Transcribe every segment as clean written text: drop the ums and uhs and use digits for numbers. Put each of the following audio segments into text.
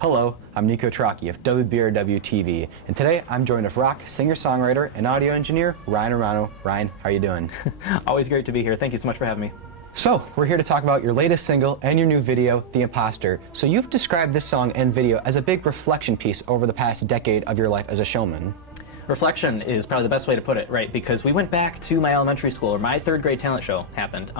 Hello, I'm Neko Trocki of WBRW TV, and today I'm joined with rock singer-songwriter and audio engineer Ryan Romano. Ryan, how are you doing? Always great to be here. Thank you so much for having me. So, we're here to talk about your latest single and your new video, The Imposter. So you've described this song and video as a big reflection piece over the past decade of your life as a showman. Reflection is probably the best way to put it, right? Because we went back to my elementary school, where my third grade talent show happened,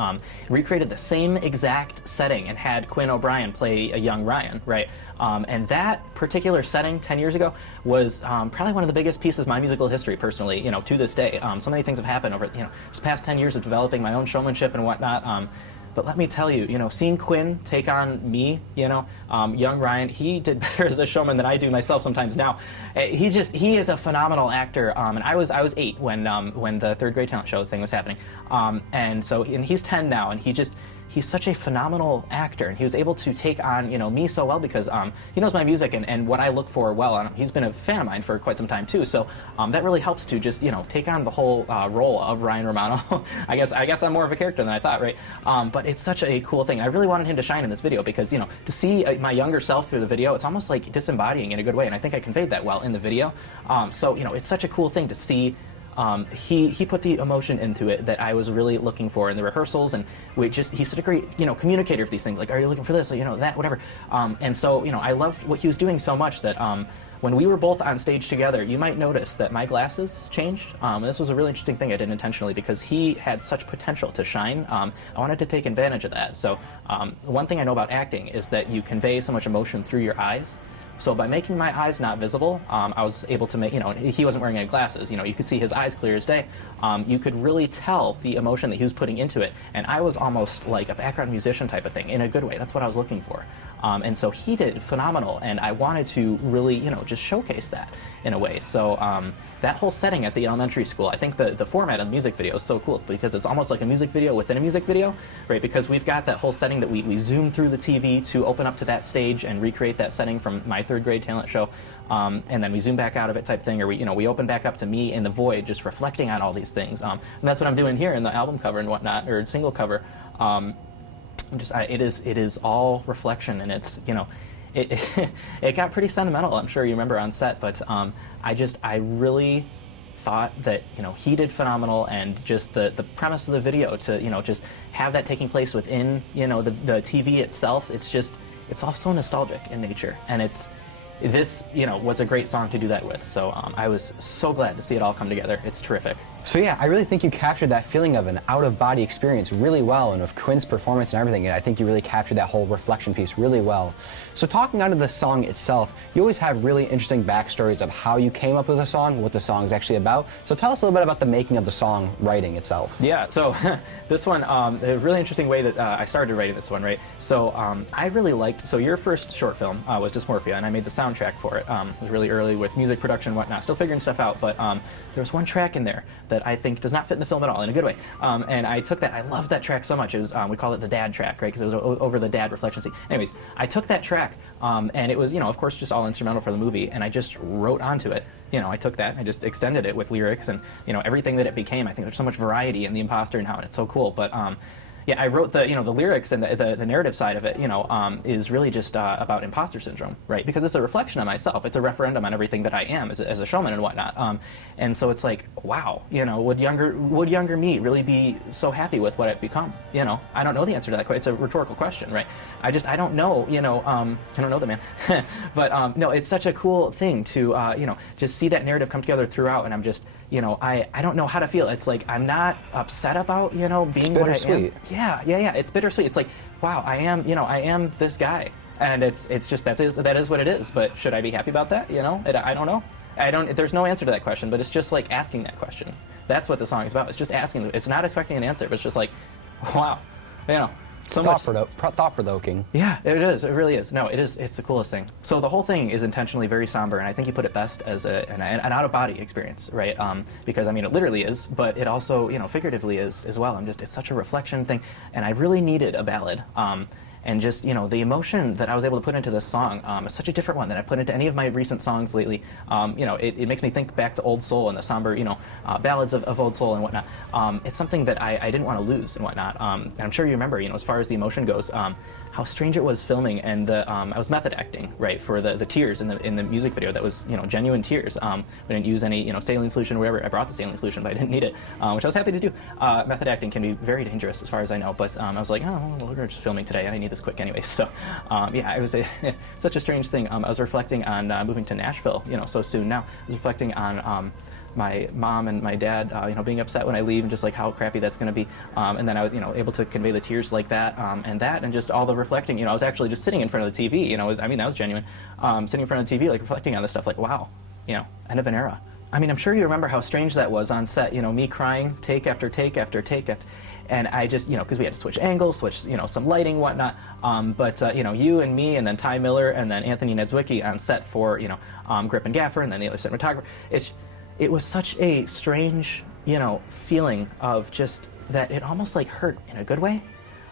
recreated the same exact setting and had Quinn O'Brien play a young Ryan, right? And that particular setting 10 years ago was probably one of the biggest pieces of my musical history, personally, to this day. So many things have happened over, this past 10 years of developing my own showmanship and whatnot. But let me tell you, seeing Quinn take on me, young Ryan, he did better as a showman than I do myself sometimes now. He is a phenomenal actor. And I was 8 when the third grade talent show thing was happening. And he's 10 now, and he's such a phenomenal actor, and he was able to take on me so well because he knows my music and what I look for well. He's been a fan of mine for quite some time too, so that really helps to just take on the whole role of Ryan Romano. I guess I'm more of a character than I thought, right? But it's such a cool thing. I really wanted him to shine in this video because to see my younger self through the video, it's almost like disembodying in a good way, and I think I conveyed that well in the video. So it's such a cool thing to see. He put the emotion into it that I was really looking for in the rehearsals, and he's such a great communicator of these things. Like, are you looking for this? That, whatever. And so I loved what he was doing so much that when we were both on stage together, you might notice that my glasses changed. This was a really interesting thing I did intentionally because he had such potential to shine. I wanted to take advantage of that. So one thing I know about acting is that you convey so much emotion through your eyes. So by making my eyes not visible, I was able to make, he wasn't wearing any glasses, you could see his eyes clear as day. You could really tell the emotion that he was putting into it, and I was almost like a background musician type of thing, in a good way. That's what I was looking for. And so he did phenomenal, and I wanted to really, just showcase that in a way. So that whole setting at the elementary school, I think the format of the music video is so cool because it's almost like a music video within a music video, right? Because we've got that whole setting that we zoom through the TV to open up to that stage and recreate that setting from my third grade talent show, and then we zoom back out of it type thing, or we open back up to me in the void, just reflecting on all these things. And that's what I'm doing here in the album cover and whatnot, or single cover. It is all reflection, and it's it got pretty sentimental. I'm sure you remember on set, but I really thought that he did phenomenal, and just the premise of the video to just have that taking place within the TV itself. It's all so nostalgic in nature, and this was a great song to do that with. So I was so glad to see it all come together. It's terrific. So yeah, I really think you captured that feeling of an out-of-body experience really well, and with Quinn's performance and everything, I think you really captured that whole reflection piece really well. So talking out of the song itself, you always have really interesting backstories of how you came up with the song, what the song is actually about. So tell us a little bit about the making of the song writing itself. Yeah, so this one, a really interesting way that I started writing this one, right? So I really liked, so your first short film was Dysmorphia, and I made the soundtrack for it. It was really early with music production and whatnot, still figuring stuff out, but there was one track in there that I think does not fit in the film at all, in a good way. And I took that, I loved that track so much. It was, we call it the dad track, right? Because it was over the dad reflection scene. Anyways, I took that track, and it was, of course, just all instrumental for the movie, and I just wrote onto it. I took that, I just extended it with lyrics and, everything that it became. I think there's so much variety in The Imposter now, and it's so cool. But yeah, I wrote the the lyrics, and the narrative side of it, is really just about imposter syndrome, right? Because it's a reflection of myself. It's a referendum on everything that I am as a showman and whatnot. And so it's like, wow, would younger me really be so happy with what I've become? I don't know the answer to that question. It's a rhetorical question, right? I don't know, I don't know the man. But no, it's such a cool thing to just see that narrative come together throughout, and I'm just, I don't know how to feel. It's like I'm not upset about being what I am. Yeah. It's bittersweet. It's like, wow, I am this guy, and it's just that is what it is. But should I be happy about that? I don't know. There's no answer to that question. But it's just like asking that question. That's what the song is about. It's just asking. It's not expecting an answer. But it's just like, wow, So thought-provoking. Yeah, it is. It really is. No, it is. It's the coolest thing. So the whole thing is intentionally very somber, and I think you put it best as an out-of-body experience, right? Because it literally is, but it also, figuratively is as well. It's such a reflection thing, and I really needed a ballad. and just, you know, the emotion that I was able to put into this song is such a different one than I put into any of my recent songs lately. You know, it makes me think back to Old Soul and the somber, you know, ballads of Old Soul and whatnot. It's something that I didn't want to lose and whatnot. And I'm sure you remember, you know, as far as the emotion goes, how strange it was filming, and I was method acting, right, for the tears in the music video. That was, you know, genuine tears. We didn't use any, you know, saline solution or whatever. I brought the saline solution, but I didn't need it, which I was happy to do. Method acting can be very dangerous, as far as I know. But I was like, oh, well, we're just filming today, and I need this quick anyway. So, yeah, it was such a strange thing. I was reflecting on moving to Nashville, you know, so soon now. I was reflecting on my mom and my dad, you know, being upset when I leave, and just like how crappy that's going to be. And then I was, you know, able to convey the tears like that, and just all the reflecting. You know, I was actually just sitting in front of the TV. You know, I mean, that was genuine. Sitting in front of the TV, like reflecting on this stuff, like, wow, you know, end of an era. I mean, I'm sure you remember how strange that was on set. You know, me crying take after take after take after. And I just, you know, because we had to switch angles, switch, you know, some lighting, whatnot. But, you know, you and me, and then Ty Miller, and then Anthony Nedzwicki on set for, you know, Grip and Gaffer, and then the other cinematographer. It was such a strange, you know, feeling of just that it almost like hurt in a good way,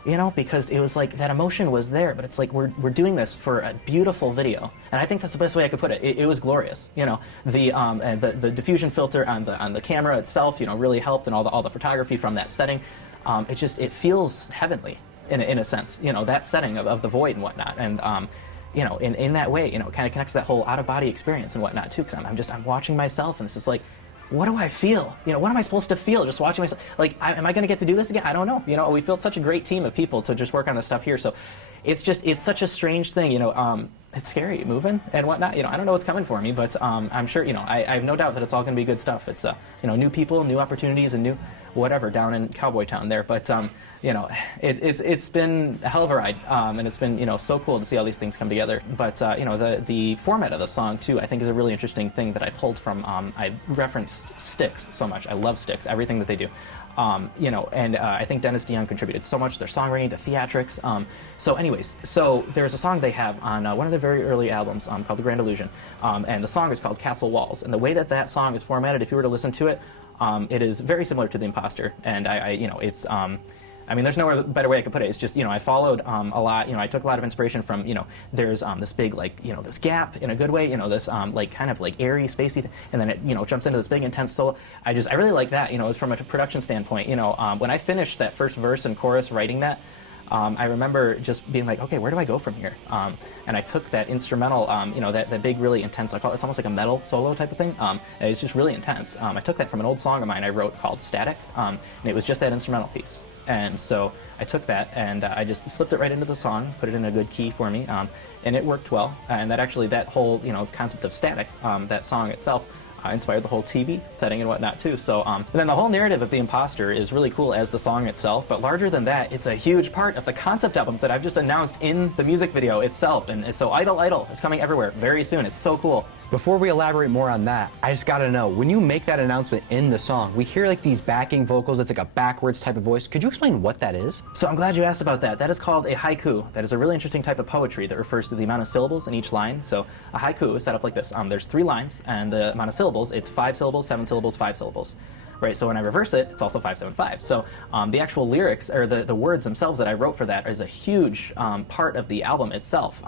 you know, because it was like that emotion was there, but it's like we're doing this for a beautiful video, and I think that's the best way I could put it. It was glorious, you know. And the diffusion filter on the camera itself, you know, really helped, and all the photography from that setting. It feels heavenly in a sense, you know, that setting of the void and whatnot, and you know, in that way, you know, it kind of connects that whole out-of-body experience and whatnot too, because I'm watching myself, and it's just like, what do I feel? You know, what am I supposed to feel just watching myself? Like, am I going to get to do this again? I don't know. You know, we built such a great team of people to just work on this stuff here, so it's such a strange thing, you know. It's scary moving and whatnot. You know, I don't know what's coming for me, but I'm sure, you know, I have no doubt that it's all going to be good stuff. It's, you know, new people, new opportunities, and new whatever down in Cowboy Town there. But, you know, it's been a hell of a ride, and it's been, you know, so cool to see all these things come together. But, you know, the format of the song, too, I think is a really interesting thing that I pulled from, I referenced Styx so much. I love Styx, everything that they do. You know, and I think Dennis DeYoung contributed so much to their songwriting, the theatrics. So anyways, so there's a song they have on one of their very early albums called The Grand Illusion, and the song is called Castle Walls. And the way that song is formatted, if you were to listen to it, it is very similar to The Imposter. And you know, it's, I mean, there's no better way I could put it. It's just, you know, I followed a lot, you know, I took a lot of inspiration from, you know, there's this big, like, you know, this gap in a good way, you know, this, like, kind of, like, airy, spacey thing, and then it, you know, jumps into this big, intense solo. I really like that, you know, from a production standpoint. You know, when I finished that first verse and chorus writing that, I remember just being like, okay, where do I go from here? And I took that instrumental, you know, that big, really intense, I call it, it's almost like a metal solo type of thing. It's just really intense. I took that from an old song of mine I wrote called Static, and it was just that instrumental piece. And so I took that and I just slipped it right into the song, put it in a good key for me, and it worked well. And that whole, you know, concept of static, that song itself, inspired the whole TV setting and whatnot too. So, and then the whole narrative of The Imposter is really cool as the song itself, but larger than that, it's a huge part of the concept album that I've just announced in the music video itself. And so Idol is coming everywhere very soon. It's so cool. Before we elaborate more on that, I just gotta know, when you make that announcement in the song, we hear like these backing vocals, it's like a backwards type of voice. Could you explain what that is? So I'm glad you asked about that. That is called a haiku. That is a really interesting type of poetry that refers to the amount of syllables in each line. So a haiku is set up like this. There's 3 lines, and the amount of syllables, it's 5 syllables, 7 syllables, 5 syllables. Right, so when I reverse it, it's also 575. So the actual lyrics, or the words themselves that I wrote for that, is a huge part of the album itself.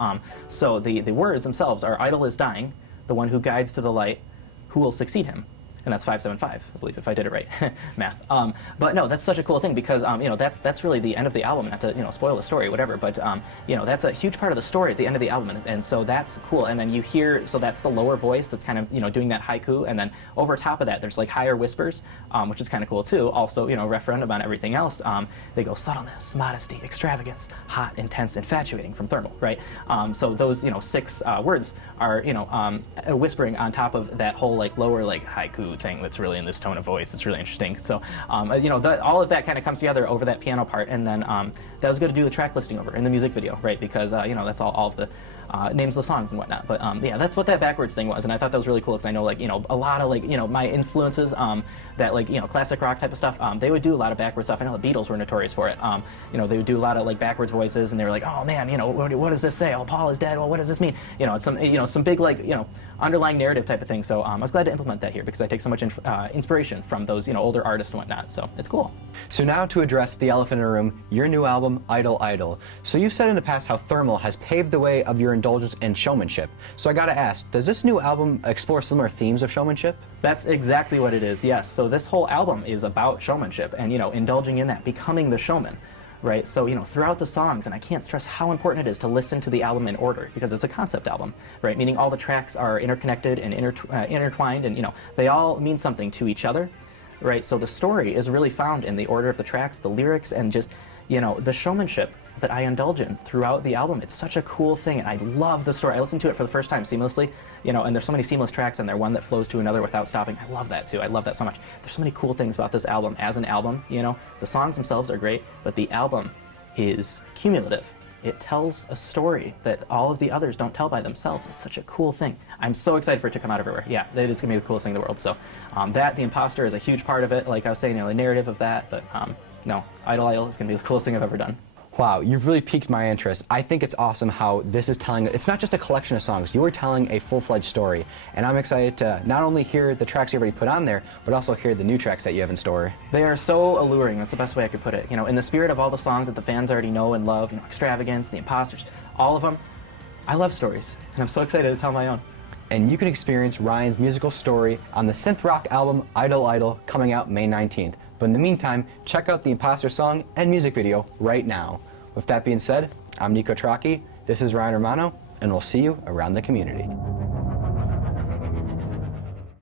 So the words themselves are, idol is dying, the one who guides to the light, who will succeed him? And that's 575, I believe, if I did it right, math. But no, that's such a cool thing because you know, that's really the end of the album. Not to, you know, spoil the story, whatever. But you know, that's a huge part of the story at the end of the album, and so that's cool. And then you hear, so that's the lower voice that's kind of, you know, doing that haiku, and then over top of that, there's like higher whispers, which is kind of cool too. Also, you know, referendum on everything else. They go subtleness, modesty, extravagance, hot, intense, infatuating from thermal, right? So those, you know, 6 words are, you know, whispering on top of that whole like lower like haiku thing that's really in this tone of voice. It's really interesting. So, you know, all of that kind of comes together over that piano part, and then that was good to do the track listing over in the music video, right? Because, you know, that's all of the names of the songs and whatnot. But yeah, that's what that backwards thing was, and I thought that was really cool because I know, like, you know, a lot of, like, you know, my influences, that, like, you know, classic rock type of stuff, they would do a lot of backwards stuff. I know the Beatles were notorious for it. You know, they would do a lot of like backwards voices, and they were like, oh man, you know, what does this say? Oh, Paul is dead. Well, what does this mean? You know, it's some, you know, some big, like, you know, underlying narrative type of thing. So I was glad to implement that here because I take so much inspiration from those older artists and whatnot. So it's cool. So now to address the elephant in the room, your new album, Idol Idol. So you've said in the past how Thermal has paved the way of your indulgence in showmanship. So I gotta ask, does this new album explore similar themes of showmanship? That's exactly what it is, yes. So this whole album is about showmanship and, indulging in that, becoming the showman, right? So, throughout the songs, and I can't stress how important it is to listen to the album in order because it's a concept album, right? Meaning all the tracks are interconnected and intertwined and, they all mean something to each other, right? So the story is really found in the order of the tracks, the lyrics, and just, the showmanship that I indulge in throughout the album. It's such a cool thing, and I love the story. I listened to it for the first time seamlessly, and there's so many seamless tracks in there, one that flows to another without stopping. I love that too. I love that so much. There's so many cool things about this album as an album, The songs themselves are great, but the album is cumulative. It tells a story that all of the others don't tell by themselves. It's such a cool thing. I'm so excited for it to come out everywhere. Yeah, that is going to be the coolest thing in the world. So the Imposter is a huge part of it. Like I was saying, the narrative of that, but no, Idol Idol is going to be the coolest thing I've ever done. Wow, you've really piqued my interest. I think it's awesome how this is telling, it's not just a collection of songs, you are telling a full-fledged story. And I'm excited to not only hear the tracks you've already put on there, but also hear the new tracks that you have in store. They are so alluring, that's the best way I could put it. In the spirit of all the songs that the fans already know and love, Extravagance, The Imposters, all of them, I love stories, and I'm so excited to tell my own. And you can experience Ryan's musical story on the synth rock album Idol Idol coming out May 19th. But in the meantime, check out the Imposter song and music video right now. With that being said, I'm Neko Trocki, this is Ryan Romano, and we'll see you around the community.